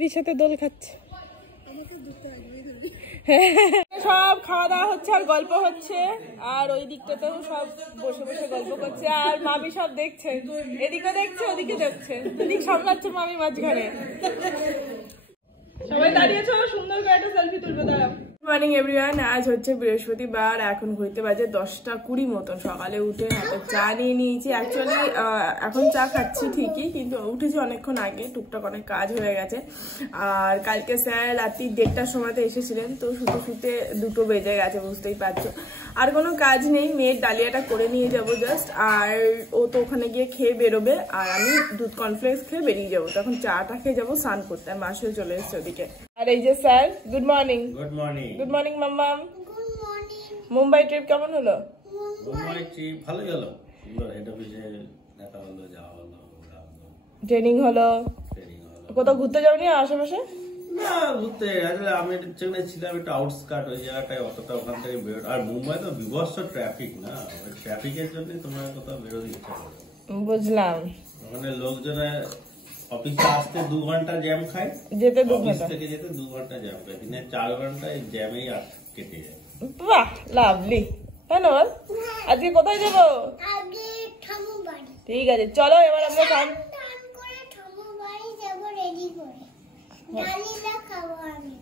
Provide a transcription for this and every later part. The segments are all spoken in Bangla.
বিছাতে দোল খাচ্ছে। সব খাওয়া দাওয়া হচ্ছে আর গল্প হচ্ছে, আর ওই দিকটাতেও সব বসে বসে গল্প করছে, আর মামি সব দেখছে, এদিকে দেখছে ওদিকে দেখছে, এদিক সামলাচ্ছে মামি মাঝখানে। সবাই দাঁড়িয়েছো, সুন্দর করে একটা সেলফি তুলবে। দাঁড়াও। মর্নিং এভরিওয়ান, আজ হচ্ছে বৃহস্পতিবার, এখন ঘুরতে বাজে 10টা 20 মতন। সকালে উঠে হাতে চা নিয়ে নিয়েছি। অ্যাকচুয়ালি এখন চা খাচ্ছি ঠিকই, কিন্তু উঠেছি অনেকক্ষণ আগে, টুকটাক অনেক কাজ হয়ে গেছে। আর কালকে স্যার রাত্রি 1:30টার সময়তে এসেছিলেন, তো শুতে শুতে 2টো বেজে গেছে, বুঝতেই পারছো। আর কোনো কাজ নেই, মেয়ের ডালিয়াটা করে নিয়ে যাবো জাস্ট, আর ও তো ওখানে গিয়ে খেয়ে বেরোবে, আর আমি দুধ কর্নফ্লেক্স খেয়ে বেরিয়ে যাবো। তখন চাটা খেয়ে যাবো স্নান করতে, আর মাসেও চলে এসছে ওদিকে। আর এই যে sir, good morning. Good morning. Good morning মাম্মাম। Good morning. মুম্বাই ট্রিপ কেমন হলো? মুম্বাই ট্রিপ ভালোই হলো, সুন্দর। হেড অফিসে দেখা হলো, যাওয়া হলো, ট্রেনিং হলো। কোথাও ঘুরতে যাওনি আশেপাশে? না, ঘুরতে আসলে আমি যেখানে ছিলাম একটু আউটস্কার্ট, ওই জায়গাটায় অতটা ওখান থেকে বেরো। আর মুম্বাই তো বিভৎস ট্রাফিক না, ওই ট্রাফিকের জন্য তোমার কোথাও বেরোতে ইচ্ছা করে। বুঝলাম। ওখানে লোকজনের অফিসে আসতে 2 ঘন্টা জ্যাম খায়, যেতে 2 অফিস ঘন্টা, থেকে যেতে 2 ঘন্টা জ্যাম খায়, দিনে 4 ঘন্টায় জ্যামেই কেটে যায়। বাহ, লাভলি। হ্যাঁ না, আজকে কোথায় যাবো? আগে ঠামু বাড়ি। ঠিক আছে, চলো এবার আমরা টান করে ঠামু বাড়ি যাব, রেডি করে ডালিয়া খাবো আমি।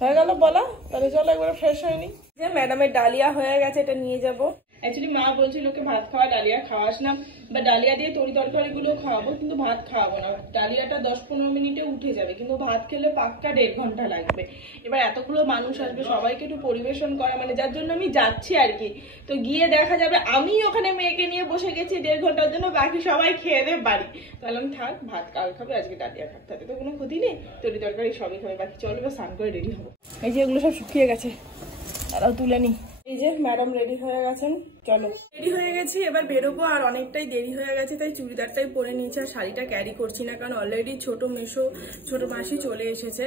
হয়ে গেল বলা, তাহলে চলো একবার ফ্রেশ হয়ে নি। যে ম্যাডামের ডালিয়া হয়ে গেছে, এটা নিয়ে যাবো। অ্যাকচুয়ালি মা বলছিল ওকে ভাত খাওয়া, ডালিয়া খাওয়াস না, বা ডালিয়া দিয়ে তরি তরকারি গুলো খাওয়াবো, কিন্তু ভাত খাওয়াবো না। ডালিয়াটা 10-15 মিনিটে উঠে যাবে, কিন্তু ভাত খেলে পাক্কা 1.5 ঘন্টা লাগবে। এবার এতগুলো মানুষ আসবে, সবাইকে একটু পরিবেশন করা, মানে যার জন্য আমি যাচ্ছি আর কি। তো গিয়ে দেখা যাবে আমি ওখানে মেয়েকে নিয়ে বসে গেছি 1.5 ঘন্টার জন্য, বাকি সবাই খেয়ে দেবে বাড়ি। তাহলে আমি থাক, ভাত কাল খাবে, আজকে ডালিয়া খাবে, তাতে তো কোনো ক্ষতি নেই। তরি তরকারি সবই খাবে, বাকি চলো বা স্নান করে রেডি হবো। এই যে এগুলো সব শুকিয়ে গেছে, তারাও তুলে নি। এই যে ম্যাডাম রেডি হয়ে গেছেন, চলো। রেডি হয়ে গেছি, এবার বেরোবো। আর অনেকটাই দেরি হয়ে গেছে, তাই চুড়িদারটাই পরে নিয়েছি, আর শাড়িটা ক্যারি করছি না, কারণ অলরেডি ছোট মেশো, ছোট মাসি চলে এসেছে।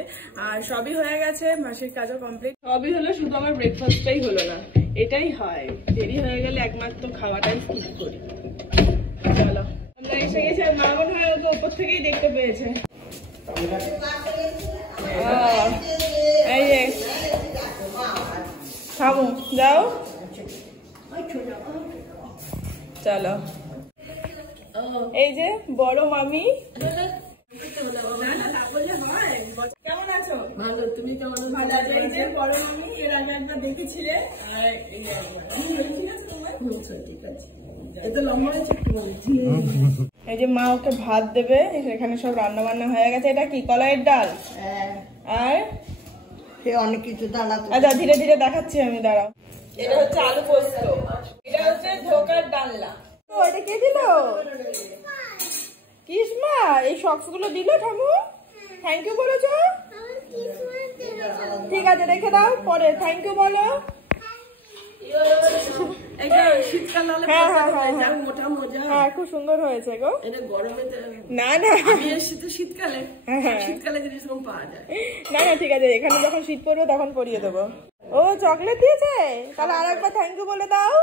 আর সবই হয়ে গেছে, মাসির কাজও কমপ্লিট, সবই হলো, শুধু আমার ব্রেকফাস্টটাই হলো না। এটাই হয়, দেরি হয়ে গেলে একমাত্র খাওয়াটাই স্কিপ করি। চলো, আমরা এসে গেছি। আর মা মনে হয় ওকে উপর থেকেই দেখতে পেয়েছে। এই যে থামো, যাও, চলো। এই যে বড় মামি। কেমন আছো? ভালো, তুমি কেমন? ভালো আছো। এই যে বড় মামি, এর আগে একবার দেখেছিলে, আর এই যে মা ওকে ভাত দেবে। এখানে সব রান্না বান্না হয়ে গেছে। এটা কি, কলাইয়ের ডাল? আর অনেক কিছু ডাল। আচ্ছা, ধীরে ধীরে দেখাচ্ছি আমি, দাঁড়াও। এটা হচ্ছে আলু পোস্ত, এটা হচ্ছে ধোকার ডালনা। তো এটা কে দিল? কিসমা এই সক্স গুলো দিল ঠামু? থ্যাংক ইউ বলেছো? ঠিক আছে, রেখে দাও, পরে থ্যাংক ইউ বলো। হ্যাঁ, খুব সুন্দর হয়েছে গো। না না, শীতকালে জিনিস পাওয়া যায়। না না, ঠিক আছে, এখানে যখন শীত পড়বে তখন পরিয়ে দেবো। ও চকলেট দিয়েছে, তাহলে আর একবার থ্যাংক ইউ বলে দাও।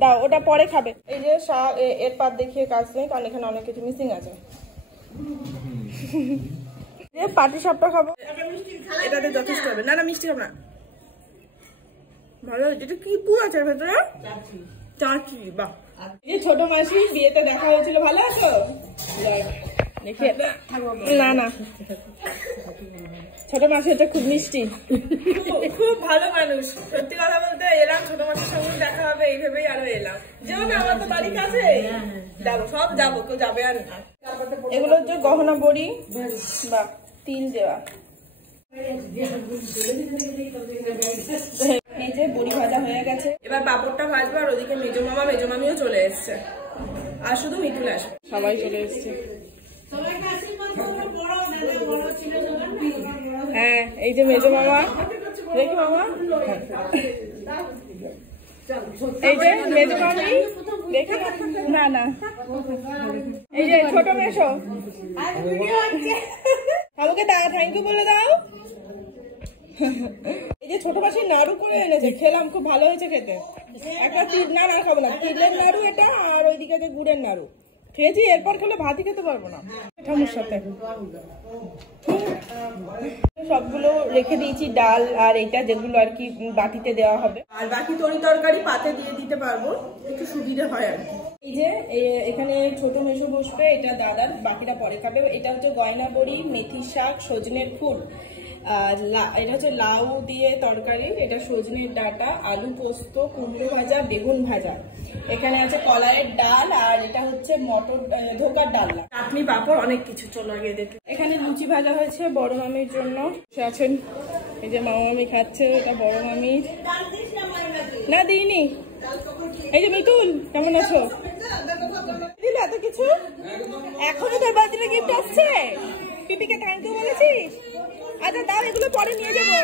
দাও, ওটা পরে খাবে। এই যে এর পাত দেখিয়ে কাজ নেই, কারণ এখানে অনেক কিছু মিসিং আছে। পাটি সাপটা খাবো, এটাতে যথেষ্ট হবে। না না, মিষ্টি খাবো না। ভালো হয়েছে। এটা কি পু আছে ভেতরে? চাঁচি। বাহ। এই ছোট মাসি বিয়েতে দেখা হয়েছিল, ভালো আছো? দেখে না না, ছোট মাসি হচ্ছে খুব মিষ্টি, খুব ভালো মানুষ। সত্যি কথা বলতে এলাম, ছোট মাসির সঙ্গে দেখা হবে এই ভেবেই আরো এলাম। যেমন আমার তো বাড়ির কাছে, যাবো, সব যাবো, কেউ যাবে আর না। এগুলো হচ্ছে গহনা বড়ি বা তিল দেওয়া। এই যে বড়ি ভাজা হয়ে গেছে, এবার পাপড়টা ভাজবো। আর ওদিকে মেজো মামা মেজো মামিও চলে এসছে, আর শুধু মিঠুন আসবে। সবাই চলে এসছে। হ্যাঁ, এই যে মেজো মামা, দেখি মামা, এই যে মেজো মামি, দেখি না না, এই যে ছোট মেশো। আমাকে থ্যাংক ইউ বলে দাও। এই যে ছোট মাসি নাড়ু করে এনেছে, খেলাম, খুব ভালো হয়েছে খেতে। একটা না না খাবো না, তিলের নাড়ু এটা, আর ওইদিকে যে গুড়ের নাড়ু খেয়েছি, এরপর খেলে ভাতই খেতে পারবো না। ঠাকুর সাথে সবগুলো রেখে দিয়েছি, ডাল আর এটা যেগুলো আর কি বাটিতে দেওয়া হবে, আর বাকি তরি তরকারি পাতে দিয়ে দিতে পারবো, একটু সুবিধা হয় আর কি। এই যে এখানে ছোট মেশো বসবে, এটা দাদার, বাকিটা পরে খাবে। এটা হচ্ছে গয়না বড়ি, মেথি শাক, সজনের ফুল, আর এটা হচ্ছে লাউ দিয়ে তরকারি, এটা সজনের ডাঁটা, আলু পোস্ত, কুমড়ো ভাজা, বেগুন ভাজা, এখানে আছে কলাইয়ের ডাল, আর এটা হচ্ছে মটর ধোকার ডালনা, চাটনি পাঁপড়, অনেক কিছু। চলো আগে দেখে। এখানে লুচি ভাজা হয়েছে বড় মামির জন্য, সে আছেন। এই যে মামা মামি খাচ্ছে, এটা বড় মামির। না দিইনি। এই যে মিতুল, কেমন আছো? দিলে এত কিছু, এখনো তোর বার্থডে গিফট আসছে? পিপিকে থ্যাংক ইউ বলেছিস? আচ্ছা দাও, এগুলো পরে নিয়ে যাবো।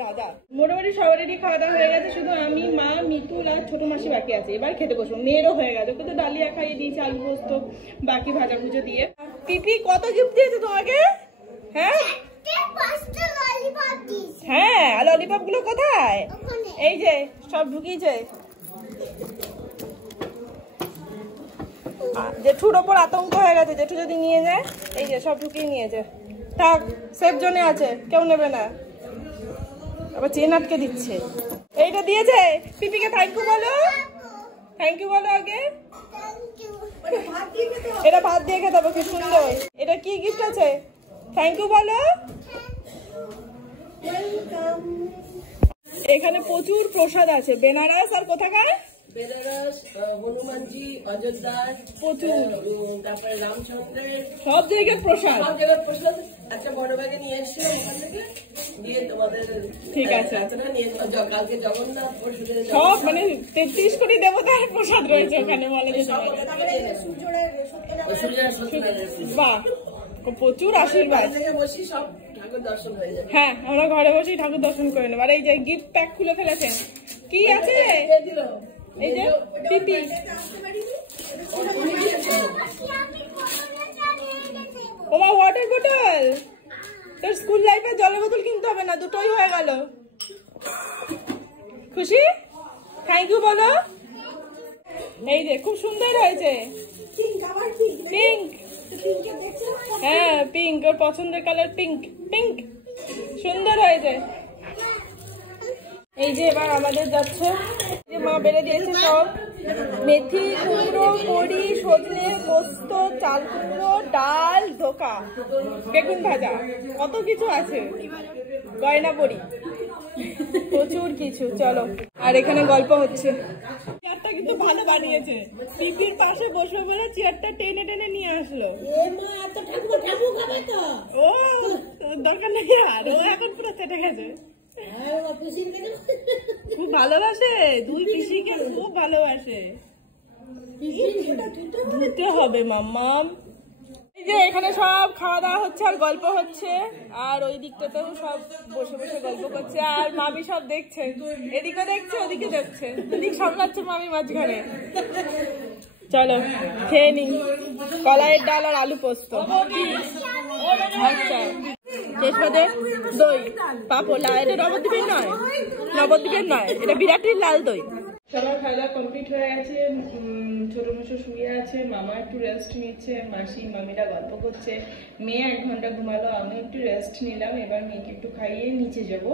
দাদা মোটামুটি সবারই খাওয়া দাওয়া হয়ে গেছে, শুধু আমি, মা, মিতুল আর ছোট মাসি বাকি আছে। এবার খেতে বসবো। মেয়েরও হয়ে গেছে, ওকে তো ডালিয়া খাইয়ে দিয়েছি, আলু পোস্ত, বাকি ভাজা ভুজো দিয়ে। পিপি কত গিফট দিয়েছে তোমাকে? হ্যাঁ হ্যাঁ, আর ললিপপ গুলো কোথায়? এই যে সব ঢুকিয়েছে। জেঠুর ওপর আতঙ্ক হয়ে গেছে, জেঠু যদি নিয়ে যায়। এই যে সব ঢুকিয়ে নিয়েছে, থাক, সেফ জোনে আছে, কেউ নেবে না। আবার চেন আটকে দিচ্ছে। এইটা দিয়েছে, পিপিকে থ্যাংক ইউ বলো, থ্যাংক ইউ বলো আগে। এটা ভাত দিয়ে খেতে হবে, কি সুন্দর। এটা কি গিফট আছে? থ্যাংক ইউ বলো। এখানে প্রচুর প্রসাদ আছে, বেনারস আর কোথাকার? বেনারস, হনুমানজি, অযোধ্যার, প্রচুর, তারপরে রামচন্দ্রের, সব জায়গার প্রসাদ। সব জায়গার প্রসাদ। আচ্ছা বড় ব্যাগে নিয়ে এসেছিলাম ওখান থেকে, দিয়ে তোমাদের ঠিক আছে, নিয়ে কালকে জগন্নাথ সব মানে 33 কোটি দেবতার প্রসাদ রয়েছে ওখানে, বলে যে বাহ, প্রচুর আশীর্বাদ। বসি সব ঠাকুর দর্শন হয়ে যাবে। হ্যাঁ, আমরা ঘরে বসেই ঠাকুর দর্শন করে নেব। আর এই যে গিফট প্যাক খুলে ফেলেছেন, কি আছে? এই যে পিপি, ওমা ওয়াটার বোতল। তোর স্কুল লাইফে জলের বোতল কিনতে হবে না, দুটোই হয়ে গেল। খুশি? থ্যাংক ইউ বলো। এই যে খুব সুন্দর হয়েছে, পিঙ্ক। হ্যাঁ পিঙ্ক, ওর পছন্দের কালার পিঙ্ক। পিঙ্ক সুন্দর হয়েছে। এই যে এবার আমাদের যাচ্ছে, যে মা বেড়ে দিয়েছে সব, মেথি, কুমড়ো, বড়ি, সজনে, পোস্ত, চাল কুমড়ো, ডাল, ধোকা, বেগুন ভাজা, কত কিছু আছে, গয়না বড়ি, প্রচুর কিছু। চলো, আর এখানে গল্প হচ্ছে। চেয়ারটা কিন্তু ভালো বানিয়েছে, পিপির পাশে বসবে বলে চেয়ারটা টেনে টেনে নিয়ে আসলো। ও দরকার নেই আর, ও এখন পুরো চেটে গেছে। খুব ভালোবাসে, দুই পিসিকে খুব ভালোবাসে। ধুতে হবে মাম্মাম। এই যে এখানে সব খাওয়া দাওয়া হচ্ছে আর গল্প হচ্ছে, আর ওই দিকটাতেও সব বসে বসে গল্প করছে, আর মামি সব দেখছে, এদিকে দেখছে ওদিকে দেখছে, এদিক সামলাচ্ছে মামি মাঝখানে। চলো খেয়ে নি, কলাইয়ের ডাল আর আলু পোস্ত। আচ্ছা, শেষবাদে দই, পাপড়, এটা নবদ্বীপের নয়, নবদ্বীপের নয়, এটা বিরাটির লাল দই। সবার খাওয়া দাওয়া কমপ্লিট হয়ে গেছে, ছোট মেশো শুয়ে আছে, মামা একটু রেস্ট নিচ্ছে, মাসি মামিরা গল্প করছে, মেয়ে 1 ঘন্টা ঘুমালো, আমি একটু রেস্ট নিলাম। এবার মেয়েকে একটু খাইয়ে নিচে যাব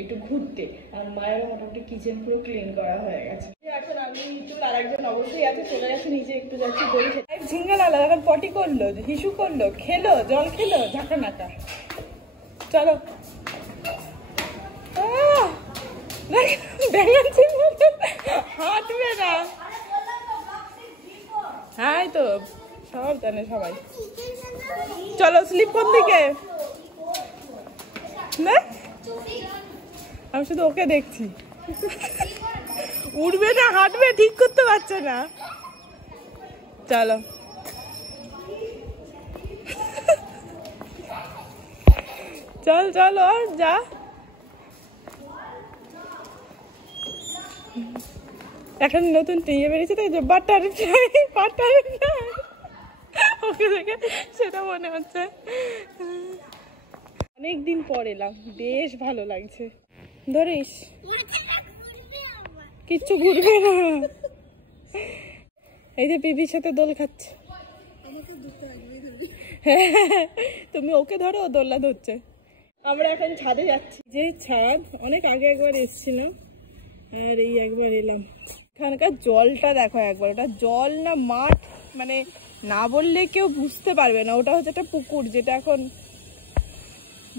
একটু ঘুরতে, আর মায়ের মোটামুটি কিচেন পুরো ক্লিন করা হয়ে গেছে। এখন আমি মিতুল আর একজন অবশ্যই আছে, চলে যাচ্ছে নিচে, একটু যাচ্ছি দই খেতে। ঝিঙ্গা লালা এখন পটি করলো, হিসু করলো, খেলো, জল খেলো, ঝাঁকা নাকা। চলো, হাঁটবে না। হ্যাঁ তো সব জানে সবাই। চলো, স্লিপ কোন দিকে? না আমি শুধু ওকে দেখছি, উঠবে না হাঁটবে ঠিক করতে পারছে না। চলো, চল চল, আর যা। এখন নতুন ইয়ে বেরিয়েছে তো, যে বাটার ফ্লাই, বাটার ফ্লাই, ওকে দেখে সেটা মনে হচ্ছে। অনেকদিন পর এলাম, বেশ ভালো লাগছে। ধরিস, কিচ্ছু ঘুরবে না। এই যে পিপির সাথে দোল খাচ্ছে। তুমি ওকে ধরো, ও দোলনা ধরছে। আমরা এখন ছাদে যাচ্ছি, যে ছাদ অনেক আগে একবার এসেছিলাম আর এই একবার এলাম। এখানকার জলটা দেখো একবার, ওটা জল না মাঠ, মানে না বললে কেউ বুঝতে পারবে না। ওটা হচ্ছে একটা পুকুর, যেটা এখন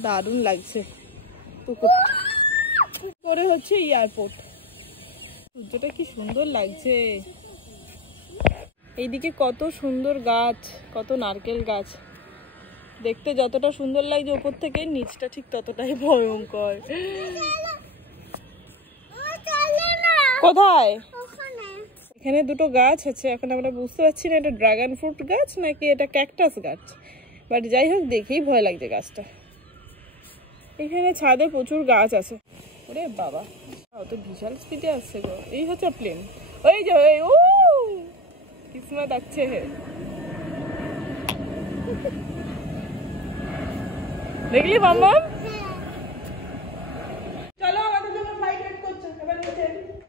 দারুণ লাগছে পুকুর করে হচ্ছে এয়ারপোর্ট। সূর্যটা কি সুন্দর লাগছে। এইদিকে কত সুন্দর গাছ, কত নারকেল গাছ। দেখতে যতটা সুন্দর লাগছে উপর থেকে, নিচটা ঠিক ততটাই ভয়ঙ্কর। কোথায়? এখানে দুটো গাছ আছে, এখন আমরা বুঝতে পারছি না এটা ড্রাগন ফ্রুট গাছ নাকি এটা ক্যাকটাস গাছ, বাট যাই হোক দেখেই ভয় লাগছে গাছটা। এখানে ছাদে প্রচুর গাছ আছে। ওরে বাবা, ও তো বিশাল স্পিডে আসছে গো। এই হচ্ছে প্লেন, ওই যে ও কিসমত আছে হে। দেখলি মাম্মা? চলো আমাদের জন্য ফ্লাইট ওয়েট করছে।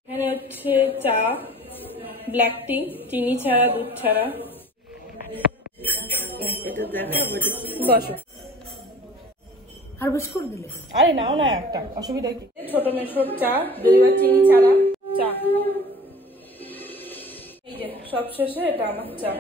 এখানে হচ্ছে চা, ব্ল্যাক টি, চিনি ছাড়া, দুধ ছাড়া। বসো। আর বিস্কুট দিলে? আরে নাও না একটা, অসুবিধা কি? ছোট মেশোর চা, দুইবার চিনি ছাড়া চা। এই যে সব শেষে এটা আমার চা।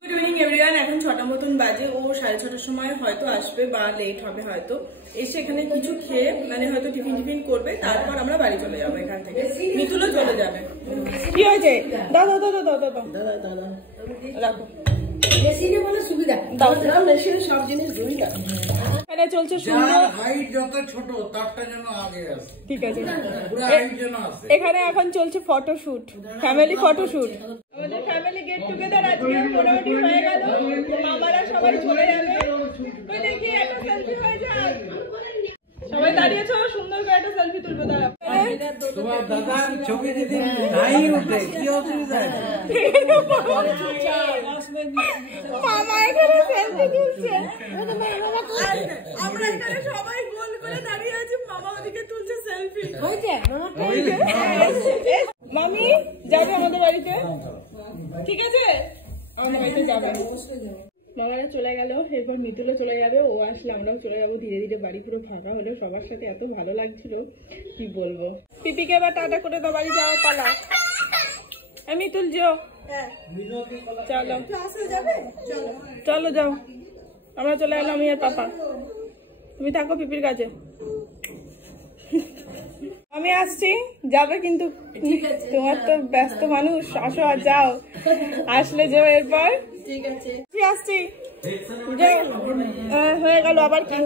গুড ইভিনিং এভরিওয়ান, এখন 6টা মতন বাজে। ও 6:30টার সময় হয়তো আসবে বা লেট হবে হয়তো। এসে এখানে কিছু খেয়ে মানে হয়তো টিফিন করবে, তারপর আমরা বাড়ি চলে যাবো এখান থেকে। মিতুলও চলে যাবে। কি হয়েছে? দাদা দাদা দাদা দাদা দাদা রাখো। মেশিনে বলে সুবিধা, মেশিনে সব জিনিস ধুই না। এখানে চলছে সুন্দর। হাইট যত ছোট তারটা যেন আগে আসে। ঠিক আছে, পুরো হাইট যেন আসে। এখানে এখন চলছে ফটোশুট, ফ্যামিলি ফটোশুট। আমাদের ফ্যামিলি গেট টুগেদার আজকে মোটামুটি হয়ে গেল। মামারা সবাই চলে যাবে। ওই দেখি একটা সেলফি হয়ে যায়। সবাই দাঁড়িয়েছো, সুন্দর করে একটা সেলফি তুলবো। দাঁড়াও, তোমার দাদার ছবি যদি নাই উঠে কি অসুবিধা আছে? মামা এখানে সেলফি তুলছে, আমরা এখানে সবাই গোল করে দাঁড়িয়ে আছি, মামা ওদিকে তুলছে সেলফি। মামি যাবে আমাদের বাড়িতে? ঠিক আছে, আমাদের বাড়িতে যাবে। মামারা চলে গেল, এরপর মিতুলও চলে যাবে, ও আসলে আমরাও চলে যাবো। ধীরে ধীরে বাড়ি পুরো ফাঁকা হলো, সবার সাথে এত ভালো লাগছিল কি বলবো। পিপিকে এবার টাটা করে দাও, বাড়ি যাওয়ার পালা। মিতুল যাও, চলো চলো যাও, আমরা চলে গেলাম আমি আর পাপা। তুমি থাকো পিপির কাছে, আমি আসছি। যাবে কিন্তু, তোমার তো ব্যস্ত মানুষ, আসো আর যাও, আসলে যাও এরপর। ঠিক আছে আসছি, হয়ে গেল আবার কি?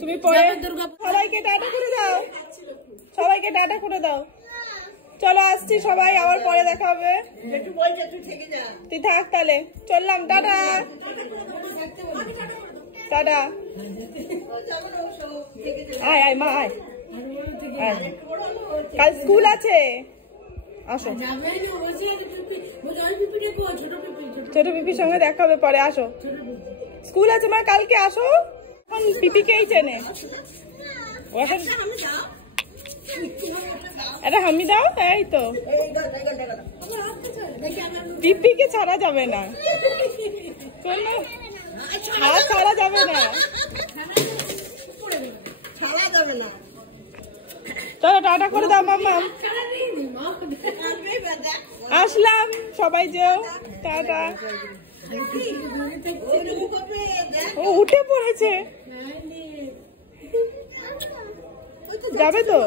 তুমি পরে সবাইকে টাটা করে দাও, সবাইকে টাটা করে দাও। চলো আসছি সবাই, আবার পরে দেখা হবে। তুই থাক তাহলে, চললাম, টাটা টাটা। আয় আয় মা আয়, কাল স্কুল আছে, আসো। ছোট পিপির সঙ্গে দেখা হবে পরে, আসো। স্কুল আছে মা কালকে, আসো। এখন পিপিকেই চেনে, এটা হামি দাও। এই তো পিপিকে ছাড়া যাবে না, হাত ছাড়া যাবে না, চলো টাটা করে দাও মাম্মা। আসলাম, সবাই যেও, টাটা। ও উঠে পড়েছে, যাবে তো?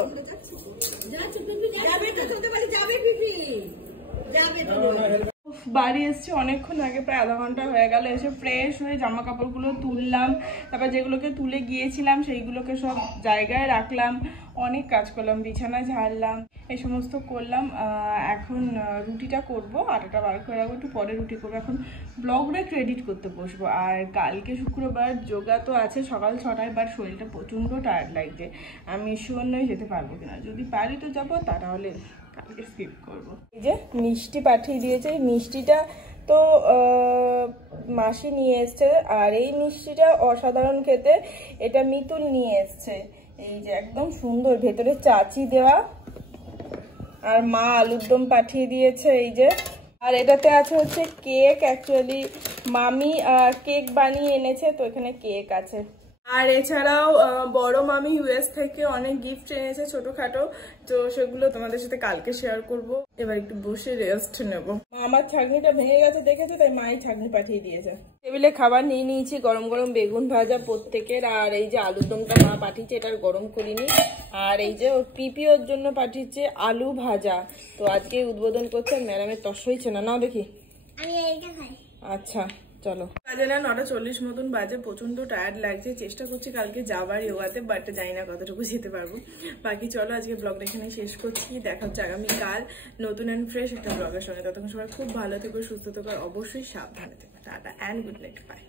বাড়ি এসছি অনেকক্ষণ আগে, প্রায় আধা ঘন্টা হয়ে গেল। এসে ফ্রেশ হয়ে জামা কাপড়গুলো তুললাম, তারপর যেগুলোকে তুলে গিয়েছিলাম সেইগুলোকে সব জায়গায় রাখলাম। অনেক কাজ করলাম, বিছানা ঝাড়লাম, এই সমস্ত করলাম। এখন রুটিটা করব, আটাটা বার করে রাখবো, একটু পরে রুটি করবো। এখন ব্লগটা ক্রেডিট করতে বসবো। আর কালকে শুক্রবার, যোগা তো আছে সকাল 6টায়, বাট শরীরটা প্রচণ্ড টায়ার্ড লাগছে। আমি শিওর নই যেতে পারবো কিনা, যদি পারি তো যাবো, তা নাহলে কালকে স্কিপ করবো। এই যে মিষ্টি পাঠিয়ে দিয়েছে, এই মিষ্টিটা তো মাসি নিয়ে এসছে, আর এই মিষ্টিটা অসাধারণ খেতে, এটা মিতুল নিয়ে এসছে। এই যে একদম সুন্দর, ভেতরে চাচি দেওয়া। আর মা আলুর দম পাঠিয়ে দিয়েছে, এই যে। আর এটাতে আছে হচ্ছে কেক। অ্যাকচুয়ালি মামি কেক বানিয়ে এনেছে, তো এখানে কেক আছে। আর এছাড়াও বড় মামি ইউএস থেকে অনেক গিফট এনেছে ছোটখাটো, তো সেগুলো তোমাদের সাথে কালকে শেয়ার করব। এবার একটু বসে রেস্ট নেব। আমার ছাগনিটা ভেঙে গেছে দেখেছে, তাই মাই ছাগনি পাঠিয়ে দিয়েছে। টেবিলে খাবার নিয়ে নিয়েছি, গরম গরম বেগুন ভাজা প্রত্যেকের। আর এই যে আলুর দমটা মা পাঠিয়েছে, এটা গরম করিনি। আর এই যে ওর পিপি ওর জন্য পাঠিয়েছে আলু ভাজা। তো আজকে উদ্বোধন করছে, ম্যাডামের তস হয়েছে না, নাও দেখি। আমি এইটা খাই। আচ্ছা চলো, বাজে না 9:40 মতন বাজে। প্রচন্ড টায়ার্ড লাগছে, চেষ্টা করছি কালকে যাবার যোগাতে, বাট জানি না কতটুকু যেতে পারবো। বাকি চলো আজকে ব্লগটা এখানে শেষ করছি। দেখা হচ্ছে আগামীকাল নতুন অ্যান্ড ফ্রেশ একটা ব্লগের সঙ্গে। ততক্ষণ সবাই খুব ভালো থেকো, সুস্থ থেকো, অবশ্যই সাবধানে থেকো। Tata and good night, by.